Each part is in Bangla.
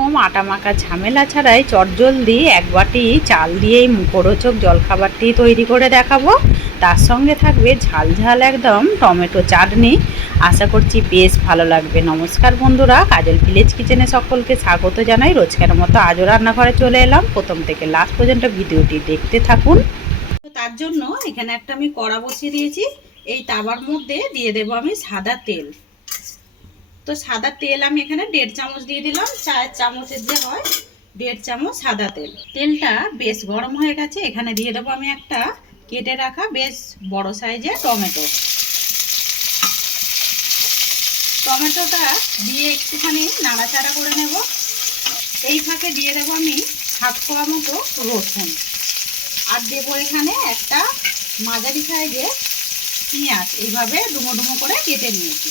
রকম আটা মাখা ঝামেলা ছাড়াই চটজলদি এক বাটি চাল দিয়েই মুখরোচক জলখাবারটি তৈরি করে দেখাবো। তার সঙ্গে থাকবে ঝাল ঝাল একদম টমেটো চাটনি। আশা করছি বেশ ভালো লাগবে। নমস্কার বন্ধুরা, কাজল ভিলেজ কিচেনে সকলকে স্বাগত জানাই। রোজকার মতো আজও রান্নাঘরে চলে এলাম। প্রথম থেকে লাস্ট পর্যন্ত ভিডিওটি দেখতে থাকুন। তার জন্য এখানে একটা আমি কড়া বসিয়ে দিয়েছি। এই তাবার মধ্যে দিয়ে দেবো আমি সাদা তেল। তো সাদা তেল আমি এখানে দেড় চামচ দিয়ে দিলাম চায়ের চামচের যে হয়, দেড় চামচ সাদা তেল। তেলটা বেশ গরম হয়ে গেছে, এখানে দিয়ে দেবো আমি একটা কেটে রাখা বেশ বড় সাইজের টমেটো। টমেটোটা দিয়ে একটুখানি নাড়াচাড়া করে নেব। এই ফাঁকে দিয়ে দেবো আমি হাফ কোয়া মতো রসুন। আর দেবো এখানে একটা মাঝারি সাইজের পেঁয়াজ। এইভাবে ডুমো ডুমো করে কেটে নিয়েছি।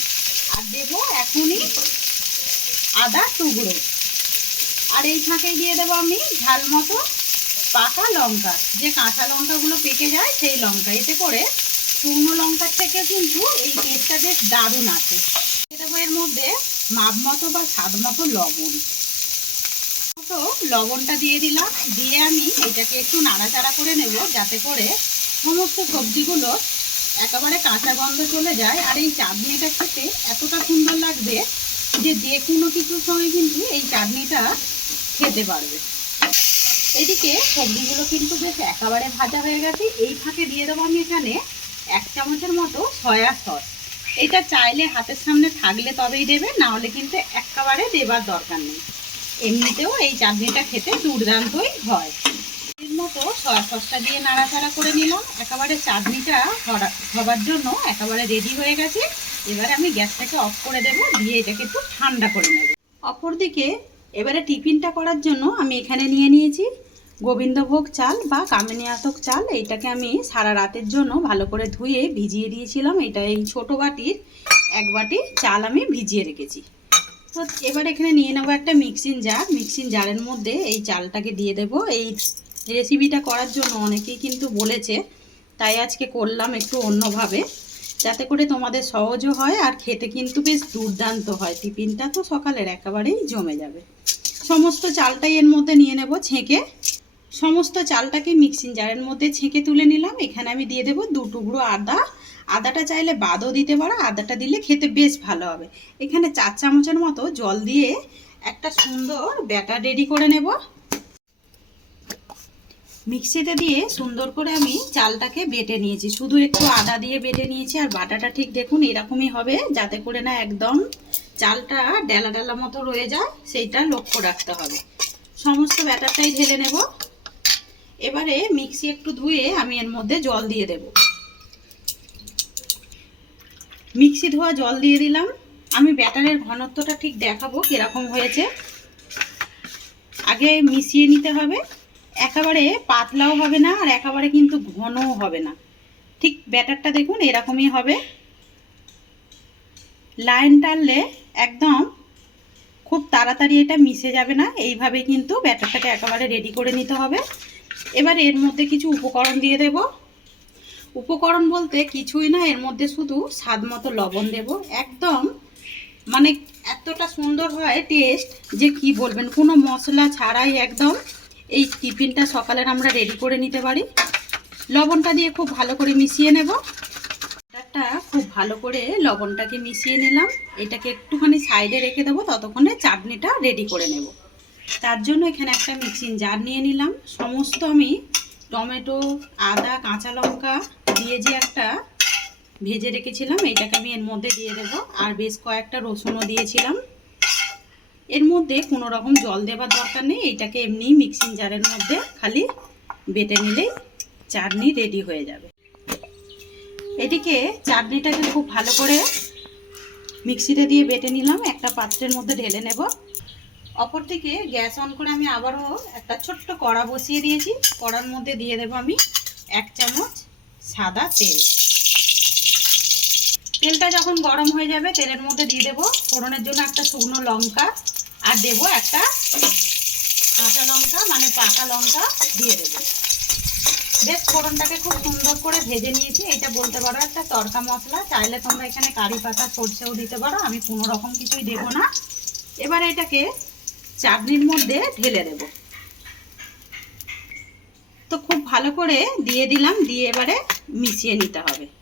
আর দেবো এখনই আদা টুকরো। আর এই ফাঁকে দিয়ে দেবো আমি ঝাল মতো পাকা লঙ্কা। যে কাঁচা লঙ্কাগুলো পেকে যায় সেই লঙ্কা। এতে করে শুকনো লঙ্কার থেকে কিন্তু এই টেস্টটা বেশ দারুণ আছে দেবো এর মধ্যে মাপ মতো বা স্বাদ মতো লবণ। তো লবণটা দিয়ে দিলাম। দিয়ে আমি এটাকে একটু নাড়াচাড়া করে নেব যাতে করে সমস্ত সবজিগুলো একেবারে কাঁচা গন্ধ চলে যায়। আর এই চাটনিটা খেতে এতটা সুন্দর লাগবে যে যে কোনো কিছুর সঙ্গে কিন্তু এই চাটনিটা খেতে পারবে। এদিকে সবজিগুলো কিন্তু বেশ একেবারে ভাজা হয়ে গেছে। এই ফাঁকে দিয়ে দেবো আমি এখানে এক চামচের মতো সয়া সস। এটা চাইলে হাতের সামনে থাকলে তবেই দেবে, না হলে কিন্তু একেবারে দেবার দরকার নেই। এমনিতেও এই চাটনিটা খেতে দুর্দান্তই হয়। মতো সয়া সসটা দিয়ে নাড়াচাড়া করে নিলাম। একেবারে চাটনিটা হরা- হবার জন্য একেবারে রেডি হয়ে গেছে। এবারে আমি গ্যাসটাকে অফ করে দেবো, দিয়ে এটাকে একটু ঠান্ডা করে নেব। অপরদিকে এবারে টিফিনটা করার জন্য আমি এখানে নিয়ে নিয়েছি গোবিন্দভোগ চাল বা কামিনী আতক চাল। এইটাকে আমি সারা রাতের জন্য ভালো করে ধুয়ে ভিজিয়ে দিয়েছিলাম। এটা এই ছোটো বাটির এক বাটি চাল আমি ভিজিয়ে রেখেছি। তো এবার এখানে নিয়ে নেব একটা মিক্সিং জার মিক্সিং জারের মধ্যে এই চালটাকে দিয়ে দেব। এই রেসিপিটা করার জন্য অনেকেই কিন্তু বলেছে, তাই আজকে করলাম একটু অন্যভাবে, যাতে করে তোমাদের সহজও হয় আর খেতে কিন্তু বেশ দুর্দান্ত হয়। টিফিনটা তো সকালের একেবারেই জমে যাবে। সমস্ত চালটাই এর মধ্যে নিয়ে নেব ছেঁকে। সমস্ত চালটাকে মিক্সিং জারের মধ্যে ছেঁকে তুলে নিলাম। এখানে আমি দিয়ে দেবো দু টুকরো আদা। আদাটা চাইলে বাদও দিতে পারো, আদাটা দিলে খেতে বেশ ভালো হবে। এখানে চার চামচের মতো জল দিয়ে একটা সুন্দর ব্যাটার রেডি করে নেব। মিক্সিতে দিয়ে সুন্দর করে আমি চালটাকে বেটে নিয়েছি। শুধু একটু আদা দিয়ে বেটে নিয়েছি আর বাটাটা ঠিক দেখুন এরকমই হবে, যাতে করে না একদম চালটা ডেলা ডেলা মতো রয়ে যায়, সেইটা লক্ষ্য রাখতে হবে। সমস্ত ব্যাটারটাই ঢেলে নেব। এবারে মিক্সি একটু ধুয়ে আমি এর মধ্যে জল দিয়ে দেব। মিক্সি ধোয়া জল দিয়ে দিলাম। আমি ব্যাটারের ঘনত্বটা ঠিক দেখাবো কীরকম হয়েছে। আগে মিশিয়ে নিতে হবে। একেবারে পাতলাও হবে না আর একেবারে কিন্তু ঘনও হবে না। ঠিক ব্যাটারটা দেখুন, এরকমই হবে। লাইন টানলে একদম খুব তাড়াতাড়ি এটা মিশে যাবে না এইভাবে কিন্তু ব্যাটারটাকে একেবারে রেডি করে নিতে হবে। এবার এর মধ্যে কিছু উপকরণ দিয়ে দেব। উপকরণ বলতে কিছুই না, এর মধ্যে শুধু স্বাদ মতো লবণ দেব। একদম মানে এতটা সুন্দর হয় টেস্ট যে কি বলবেন, কোনো মশলা ছাড়াই একদম এই টিফিনটা সকালের আমরা রেডি করে নিতে পারি। লবণটা দিয়ে খুব ভালো করে মিশিয়ে নেব। ব্যাটারটা খুব ভালো করে লবণটাকে মিশিয়ে নিলাম। এটাকে একটুখানি সাইডে রেখে দেবো, ততক্ষণে চাটনিটা রেডি করে নেব। তার জন্য এখানে একটা মিক্সিং জার নিয়ে নিলাম। সমস্ত আমি টমেটো, আদা, কাঁচা লঙ্কা দিয়ে যে একটা ভেজে রেখেছিলাম এইটাকে আমি এর মধ্যে দিয়ে দেবো। আর বেশ কয়েকটা রসুনও দিয়েছিলাম। এর মধ্যে কোনো রকম জল দেবার দরকার নেই এইটাকে এমনি মিক্সিং জারের মধ্যে খালি বেটে নিলেই চাটনি রেডি হয়ে যাবে। এটিকে চাটনিটাকে খুব ভালো করে মিক্সিতে দিয়ে বেটে নিলাম, একটা পাত্রের মধ্যে ঢেলে নেব। অপরদিকে গ্যাস অন করে আমি আবারও একটা ছোট্ট কড়া বসিয়ে দিয়েছি, কড়ার মধ্যে দিয়ে দেবো আমি এক চামচ সাদা তেল। তেলটা যখন গরম হয়ে যাবে, তেলের মধ্যে দিয়ে দেবো ফোড়নের জন্য একটা শুকনো লঙ্কা আর দেবো একটা কাঁচা লঙ্কা মানে পাকা লঙ্কা দিয়ে দেবো। বেশ, ফোড়নটাকে খুব সুন্দর করে ভেজে নিয়েছি। এটা বলতে পারো একটা তড়কা মশলা। চাইলে তোমরা এখানে কারি পাতা, সরষেও দিতে পারো। আমি কোনো রকম কিছুই দেবো না। এবার এটাকে চাটনির মধ্যে ঢেলে দেব। তো খুব ভালো করে দিয়ে দিলাম। দিয়ে এবারে মিশিয়ে নিতে হবে।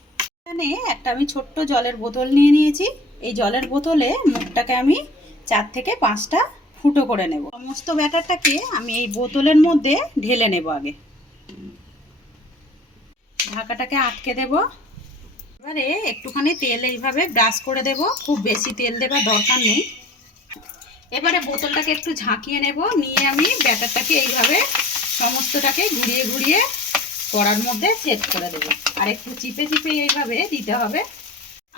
এখানে একটা আমি ছোট্ট জলের বোতল নিয়ে নিয়েছি। এই জলের বোতলে মুখটাকে আমি চার থেকে পাঁচটা ফুটো করে নেব। সমস্ত ব্যাটারটাকে আমি এই বোতলের মধ্যে ঢেলে নেব আগে। ঢাকাটাকে আটকে দেব। এবারে একটুখানি তেল এইভাবে ব্রাশ করে দেব। খুব বেশি তেল দেবার দরকার নেই। এবারে বোতলটাকে একটু ঝাঁকিয়ে নেব। নিয়ে আমি ব্যাটারটাকে এইভাবে সমস্তটাকে ঘুরিয়ে ঘুরিয়ে কড়ার মধ্যে সেট করে দেবো। আর একটু চিপে চিপে এইভাবে দিতে হবে।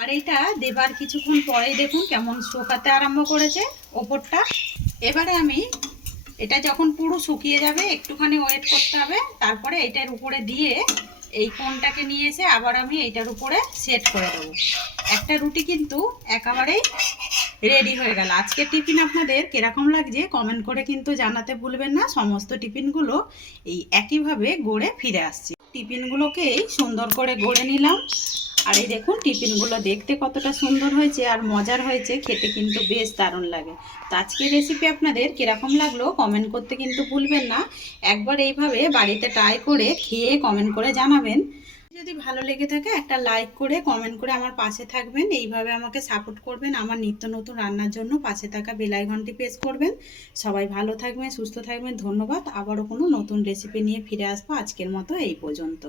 আর এইটা দেবার কিছুক্ষণ পরেই দেখুন কেমন শুকাতে আরম্ভ করেছে ওপরটা। এবারে আমি এটা যখন পুরো শুকিয়ে যাবে, একটুখানি ওয়েট করতে হবে। তারপরে এইটার উপরে দিয়ে এই কোনটাকে নিয়ে এসে আবার আমি এইটার উপরে সেট করে দেবো। একটা রুটি কিন্তু একেবারেই রেডি হয়ে গেল। আজকের টিফিন আপনাদের কীরকম লাগছে কমেন্ট করে কিন্তু জানাতে ভুলবেন না। সমস্ত টিফিনগুলো এই একইভাবে গড়ে ফিরে আসছে। টিফিনগুলোকেই সুন্দর করে গড়ে নিলাম। আর এই দেখুন টিফিনগুলো দেখতে কতটা সুন্দর হয়েছে আর মজার হয়েছে। খেতে কিন্তু বেশ দারুণ লাগে। তো আজকের রেসিপি আপনাদের কীরকম লাগল কমেন্ট করতে কিন্তু ভুলবেন না। একবার এইভাবে বাড়িতে ট্রাই করে খেয়ে কমেন্ট করে জানাবেন। যদি ভালো লেগে থাকে একটা লাইক করে কমেন্ট করে আমার পাশে থাকবেন। এইভাবে আমাকে সাপোর্ট করবেন, আমার নিত্য নতুন রান্নার জন্য পাশে থাকা বেলাই ঘন্টি প্রেস করবেন। সবাই ভালো থাকবেন, সুস্থ থাকবেন, ধন্যবাদ। আবারও কোনো নতুন রেসিপি নিয়ে ফিরে আসব আজকের মতো এই পর্যন্ত।